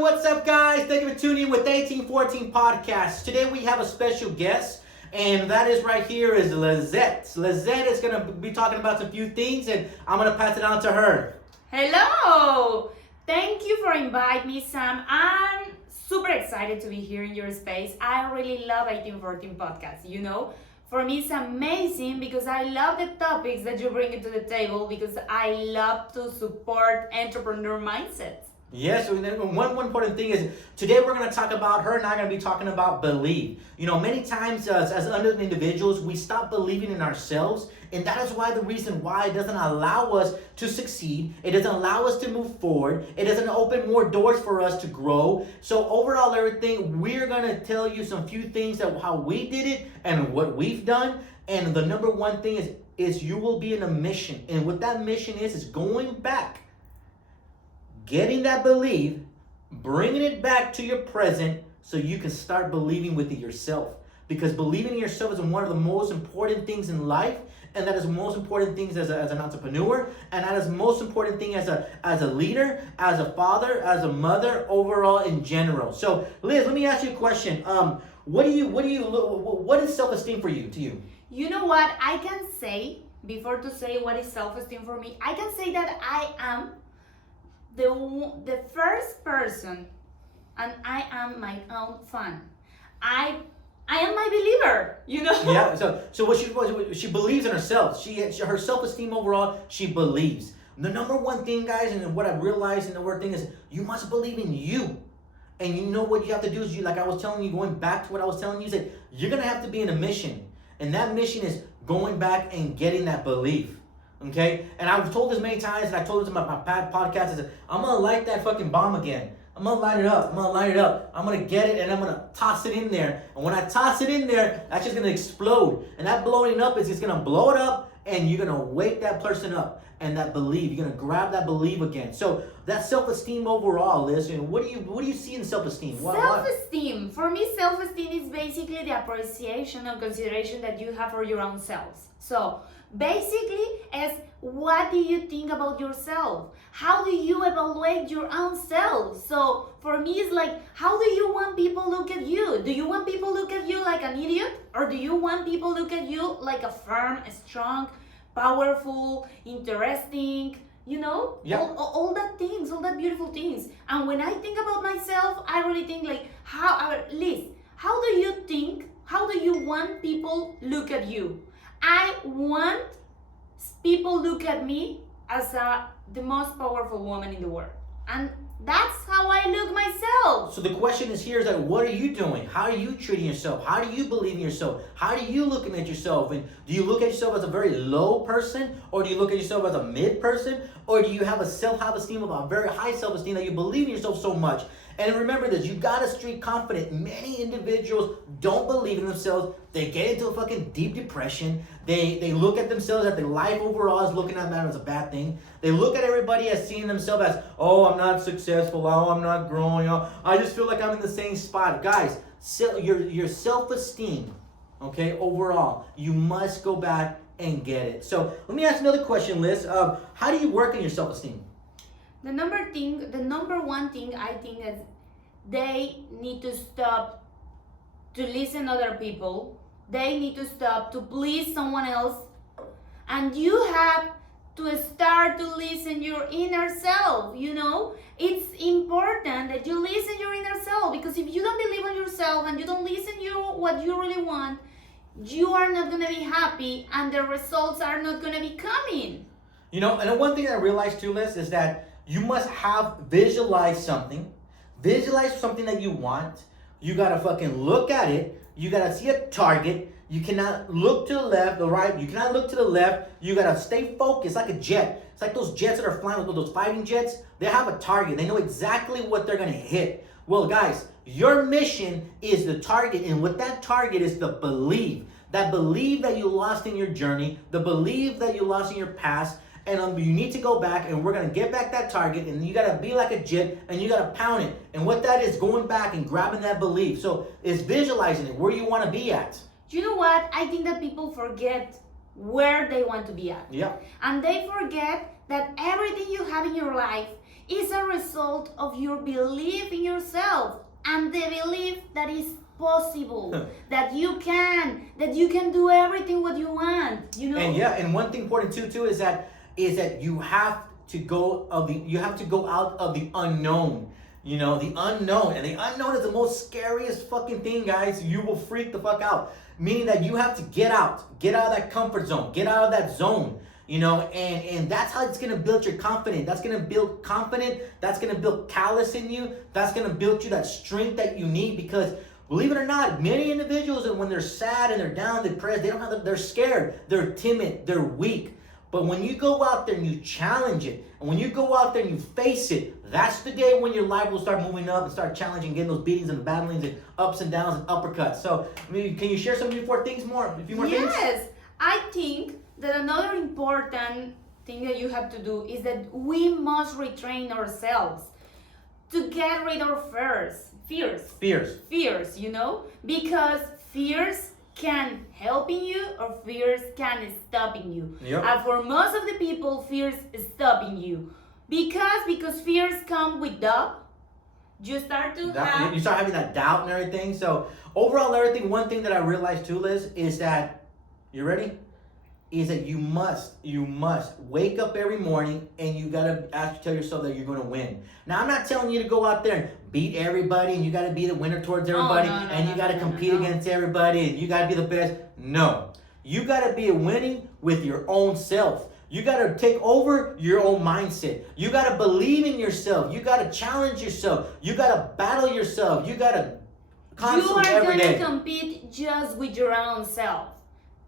what's up, guys? Thank you for tuning in with 1814 Podcast. Today we have a special guest, and that is right here is Lizette. Lizette is going to be talking about some few things, and I'm going to pass it on to her. Hello! Thank you for inviting me, Sam. I'm super excited to be here in your space. I really love 1814 Podcast, you know? For me, it's amazing because I love the topics that you bring to the table because I love to support entrepreneur mindsets. Yes, and then one important thing is today we're going to talk about her and I'm going to be talking about believe. You know, many times as other individuals, we stop believing in ourselves, and that is why the reason why it doesn't allow us to succeed. It doesn't allow us to move forward. It doesn't open more doors for us to grow. So overall, everything, we're going to tell you some few things that how we did it and what we've done. And the number one thing is you will be in a mission. And what that mission is going back. Getting that belief, bringing it back to your present so you can start believing with it yourself. Because believing in yourself is one of the most important things in life, and that is the most important things as an entrepreneur, and that is the most important thing as a leader, as a father, as a mother, overall in general. So, Liz, let me ask you a question. What is self-esteem for you? To you? You know what I can say before to say what is self-esteem for me? I can say that I am the first person, and I am my own fan. I am my believer, you know. Yeah. So what she believes in herself. Her self-esteem overall. She believes. The number one thing, guys, and what I've realized in the word thing is you must believe in you. And you know what you have to do is like I was telling you, going back to what I was telling you, is that you're gonna have to be in a mission, and that mission is going back and getting that belief. Okay, and I've told this many times, and I told this in my podcast, is I'm gonna light that fucking bomb again. I'm gonna light it up. I'm gonna get it, and I'm gonna toss it in there. And when I toss it in there, that's just gonna explode. And that blowing up is just gonna blow it up, and you're gonna wake that person up and that belief. You're gonna grab that belief again. So that self-esteem overall, Liz. And what do you see in self-esteem? Self-esteem. For me, self-esteem is basically the appreciation and consideration that you have for your own selves. So basically, is what do you think about yourself? How do you evaluate your own self? So for me, it's like, how do you want people look at you? Do you want people look at you like an idiot? Or do you want people look at you like a firm, strong, powerful, interesting, you know? Yeah. All that things, all that beautiful things. And when I think about myself, I really think like, Liz, how do you want people look at you? I want people look at me as the most powerful woman in the world. And that's how I look myself. So the question is here is that what are you doing? How are you treating yourself? How do you believe in yourself? How are you looking at yourself? And do you look at yourself as a very low person? Or do you look at yourself as a mid person? Or do you have a self-esteem of a very high self-esteem that you believe in yourself so much? And remember this, you gotta stay confident. Many individuals don't believe in themselves. They get into a fucking deep depression. They look at themselves as their life overall is looking at them as a bad thing. They look at everybody as seeing themselves as, oh, I'm not successful. Oh, I'm not growing. Oh, I just feel like I'm in the same spot. Guys, your self-esteem, okay, overall, you must go back and get it. So let me ask another question, Liz. How do you work on your self-esteem? The number one thing I think is they need to stop to listen to other people. They need to stop to please someone else. And you have to start to listen your inner self, you know? It's important that you listen your inner self, because if you don't believe in yourself and you don't listen what you really want, you are not going to be happy and the results are not going to be coming. You know, and one thing I realized too, Liz, is that you must visualize something that you want. You gotta fucking look at it. You gotta see a target. You cannot look to the left, the right. You cannot look to the left. You gotta stay focused like a jet. It's like those jets that are flying, those fighting jets. They have a target. They know exactly what they're gonna hit. Well, guys, your mission is the target, and what that target is the belief. That belief that you lost in your journey, the belief that you lost in your past. And you need to go back, and we're going to get back that target, and you got to be like a jet, and you got to pound it. And what that is, going back and grabbing that belief. So it's visualizing it, where you want to be at. You know what? I think that people forget where they want to be at. Yeah. And they forget that everything you have in your life is a result of your belief in yourself and the belief that is possible, that you can do everything what you want, you know. And yeah, and one thing important too is that you have to go out of the unknown. You know, the unknown. And the unknown is the most scariest fucking thing, guys. You will freak the fuck out. Meaning that you have to get out of that comfort zone, get out of that zone. You know, and that's how it's gonna build your confidence. That's gonna build confidence. That's gonna build callous in you. That's gonna build you that strength that you need. Because believe it or not, many individuals, and when they're sad and they're down, depressed, they're scared, they're timid, they're weak. But when you go out there and you challenge it, and when you go out there and you face it, that's the day when your life will start moving up and start challenging, getting those beatings and battlings and ups and downs and uppercuts. So, I mean, can you share some few more things? Yes, I think that another important thing that you have to do is that we must retrain ourselves to get rid of fears, you know, because fears can helping you or fears can stopping you. Yep. And for most of the people, fears is stopping you because fears come with doubt. You start having that doubt and everything. So overall, everything. One thing that I realized too, Liz, is that you ready? Is that you must wake up every morning and you gotta tell yourself that you're gonna win. Now I'm not telling you to go out there and beat everybody and you gotta be the winner towards everybody and you gotta compete against everybody and you gotta be the best. No, you gotta be winning with your own self. You gotta take over your own mindset. You gotta believe in yourself. You gotta challenge yourself. You gotta battle yourself. You gotta constantly every day. You are gonna compete just with your own self.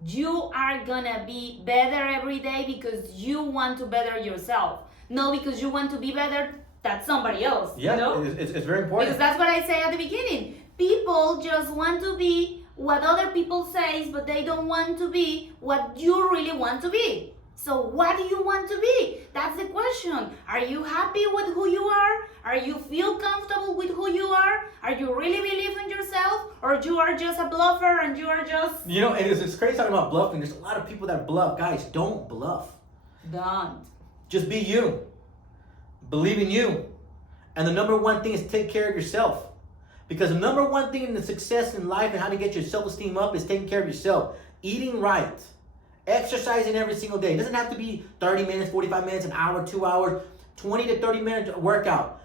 You are gonna be better every day because you want to better yourself, not because you want to be better than somebody else. Yeah, you know? it's very important. Because that's what I say at the beginning. People just want to be what other people say, but they don't want to be what you really want to be. So what do you want to be? That's the question. Are you happy with who you are? Are you feel comfortable with who you are? Are you really believe in yourself? Or you are just a bluffer and you are just... You know, and it's crazy talking about bluffing. There's a lot of people that bluff. Guys, don't bluff. Don't. Just be you. Believe in you. And the number one thing is take care of yourself. Because the number one thing in the success in life and how to get your self-esteem up is taking care of yourself. Eating right. Exercising every single day. It doesn't have to be 30 minutes, 45 minutes, an hour, 2 hours, 20 to 30 minute workout.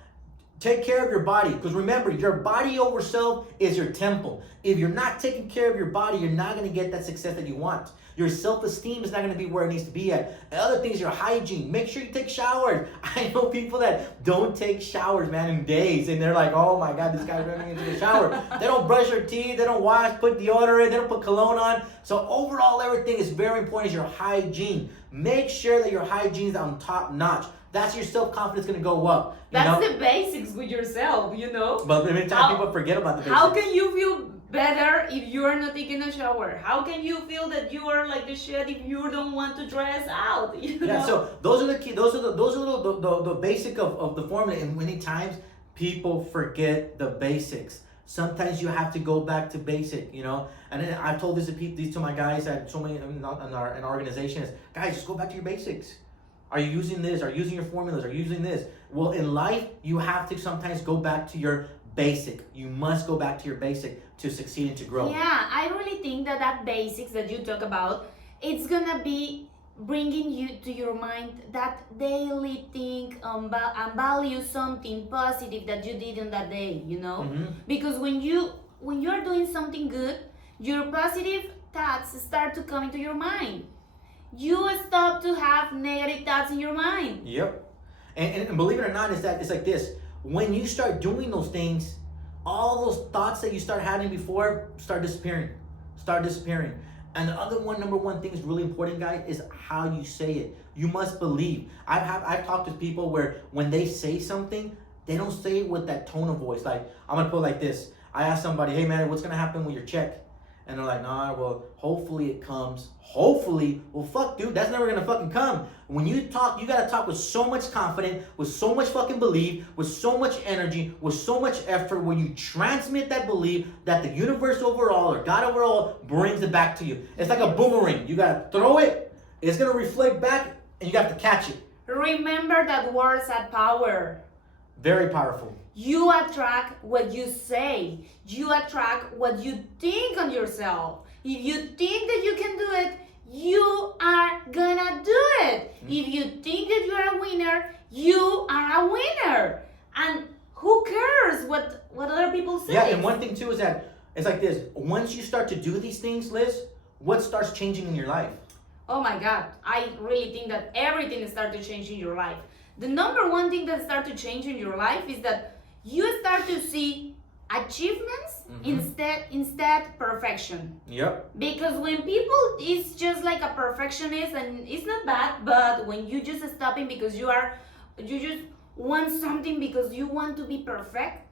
Take care of your body. Because remember, your body over self is your temple. If you're not taking care of your body, you're not going to get that success that you want. Your self-esteem is not going to be where it needs to be at. And other things, your hygiene. Make sure you take showers. I know people that don't take showers, man, in days. And they're like, oh my God, this guy's running into the shower. They don't brush their teeth. They don't wash, put deodorant. They don't put cologne on. So overall, everything is very important is your hygiene. Make sure that your hygiene is on top notch. That's your self-confidence going to go up. That's the basics with yourself, you know. But many times people forget about the basics. How can you feel better if you are not taking a shower? How can you feel that you are like the shit if you don't want to dress out? You know? Yeah, so those are the key. Those are the basic of the formula. And many times people forget the basics. Sometimes you have to go back to basic, you know. And then I've told these to my guys at so many in our organization is, guys, just go back to your basics. Are you using this? Are you using your formulas? Are you using this? Well, in life, you have to sometimes go back to your basic. You must go back to your basic to succeed and to grow. Yeah, I really think that basics that you talk about, it's gonna be bringing you to your mind that daily think and value something positive that you did on that day, you know? Mm-hmm. Because when you're doing something good, your positive thoughts start to come into your mind. You stop to have negative thoughts in your mind. Yep. And believe it or not, it's like this. When you start doing those things, all those thoughts that you start having before start disappearing. And the other number one thing is really important, guys, is how you say it. You must believe. I've talked to people where when they say something, they don't say it with that tone of voice. Like, I'm gonna put it like this. I ask somebody, hey man, what's gonna happen with your check? And they're like, nah, well, hopefully it comes. Hopefully, well, fuck, dude, that's never gonna fucking come. When you talk, you gotta talk with so much confidence, with so much fucking belief, with so much energy, with so much effort, when you transmit that belief that the universe overall or God overall brings it back to you. It's like a boomerang. You gotta throw it, it's gonna reflect back, and you have to catch it. Remember that words have power. Very powerful. You attract what you say. You attract what you think on yourself. If you think that you can do it, you are gonna do it. If you think that you are a winner, you are a winner. And who cares what other people say? Yeah, and one thing too is that it's like this. Once you start to do these things, Liz, what starts changing in your life? Oh my God, I really think that everything starts to change in your life. The number one thing that starts to change in your life is that you start to see achievements instead perfection. Yep. Because when people is just like a perfectionist, and it's not bad, but when you just stopping because you just want something because you want to be perfect,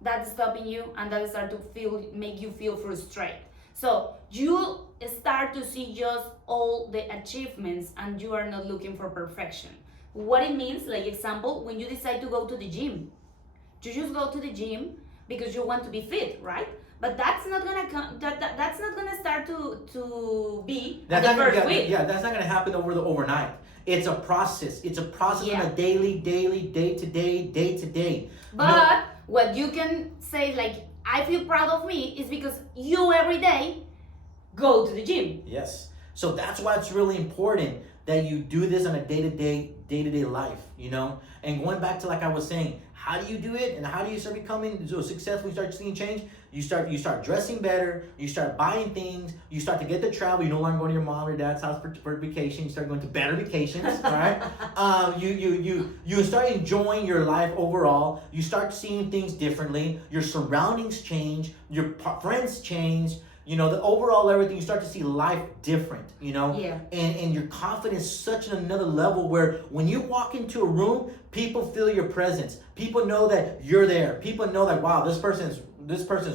that's stopping you, and that start to make you feel frustrated. So you start to see just all the achievements and you are not looking for perfection. What it means, like example, when you decide to go to the gym, you just go to the gym because you want to be fit, right? But that's not gonna come. That's not gonna start to be the first week. Yeah, that's not gonna happen overnight. It's a process. It's a process on a daily, day to day. But what you can say, like, I feel proud of me, is because you every day go to the gym. Yes. So that's why it's really important that you do this on a day-to-day life, you know? And going back to like I was saying, how do you do it and how do you start becoming so successful, you start seeing change? You start dressing better, you start buying things, you start to get to travel, you no longer go to your mom or dad's house for vacation, you start going to better vacations, right? You start enjoying your life overall, you start seeing things differently, your surroundings change, your friends change, you know, the overall everything, you start to see life different, you know? Yeah. And your confidence is such at another level where when you walk into a room, people feel your presence. People know that you're there. People know that, wow, this person's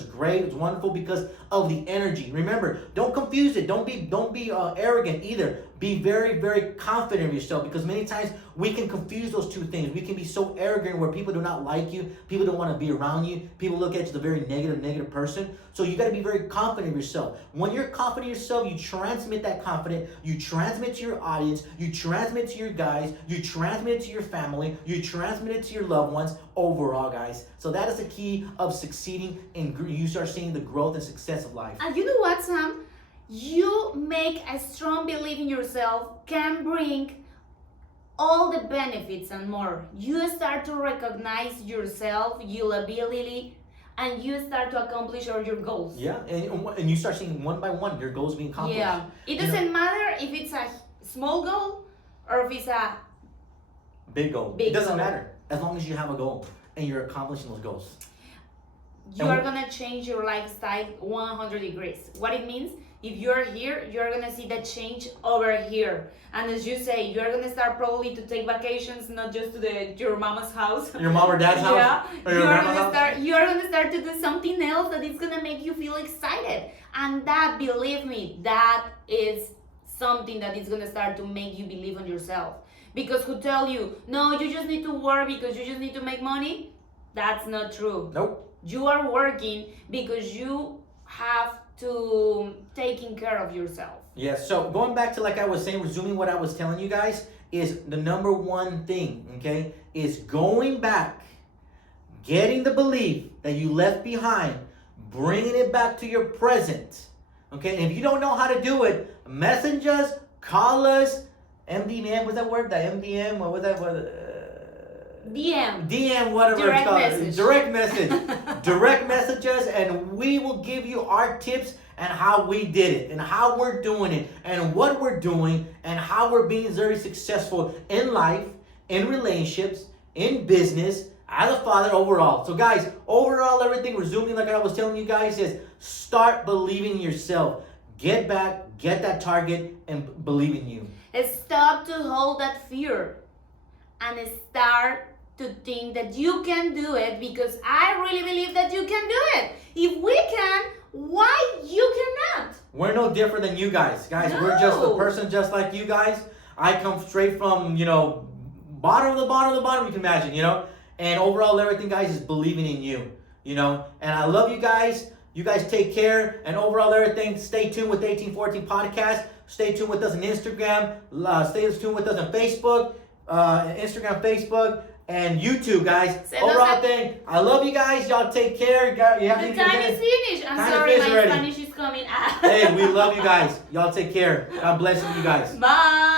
great, it's wonderful because of the energy. Remember, don't confuse it. Don't be arrogant either. Be very, very confident in yourself, because many times we can confuse those two things. We can be so arrogant where people do not like you, people don't want to be around you, people look at you as a very negative person. So you got to be very confident in yourself. When you're confident in yourself, you transmit that confidence, you transmit to your audience, you transmit to your guys, you transmit it to your family, you transmit it to your loved ones overall, guys. So that is the key of succeeding, and you start seeing the growth and success of life. And you know what, Sam? You make a strong belief in yourself can bring all the benefits and more. You start to recognize yourself, your ability, and you start to accomplish all your goals. Yeah, and you start seeing one by one your goals being accomplished. Yeah, it doesn't matter if it's a small goal or if it's a big goal. It doesn't matter as long as you have a goal and you're accomplishing those goals. You are gonna change your lifestyle 100 degrees. What it means? If you're here, you're gonna see that change over here. And as you say, you're gonna start probably to take vacations, not just to your mama's house. Your mom or dad's house? Yeah. Or your grandma's house? You're gonna start to do something else that is gonna make you feel excited. And that, believe me, that is something that is gonna start to make you believe in yourself. Because who tell you, no, you just need to work because you just need to make money? That's not true. Nope. You are working because you have to taking care of yourself. Yes, so going back to like I was saying, resuming what I was telling you guys, is the number one thing, okay, is going back, getting the belief that you left behind, bringing it back to your present, okay? And if you don't know how to do it, message us, call us, MDM, what's that word? The MDM, what was that word? DM, whatever direct it's called. message. Direct message. Direct message us, and we will give you our tips and how we did it and how we're doing it and what we're doing and how we're being very successful in life, in relationships, in business, as a father overall. So guys, overall everything, resuming like I was telling you guys, is start believing in yourself. Get back, get that target, and believe in you. Stop to hold that fear and start to think that you can do it, because I really believe that you can do it. If we can, why you cannot? We're no different than you guys. Guys, No. we're just a person just like you guys. I come straight from, bottom of the bottom, you can imagine, And overall, everything, guys, is believing in you, And I love you guys. You guys take care. And overall, everything, stay tuned with the 1814 podcast. Stay tuned with us on Instagram. Stay tuned with us on Facebook. Instagram, Facebook, and YouTube, guys. Se nos Overall ha- thing, I love you guys. Y'all take care. You have The anything to time say? is finished. I'm Time is sorry, finished my already. Spanish is coming out. Hey, we love you guys. Y'all take care. God bless you guys. Bye.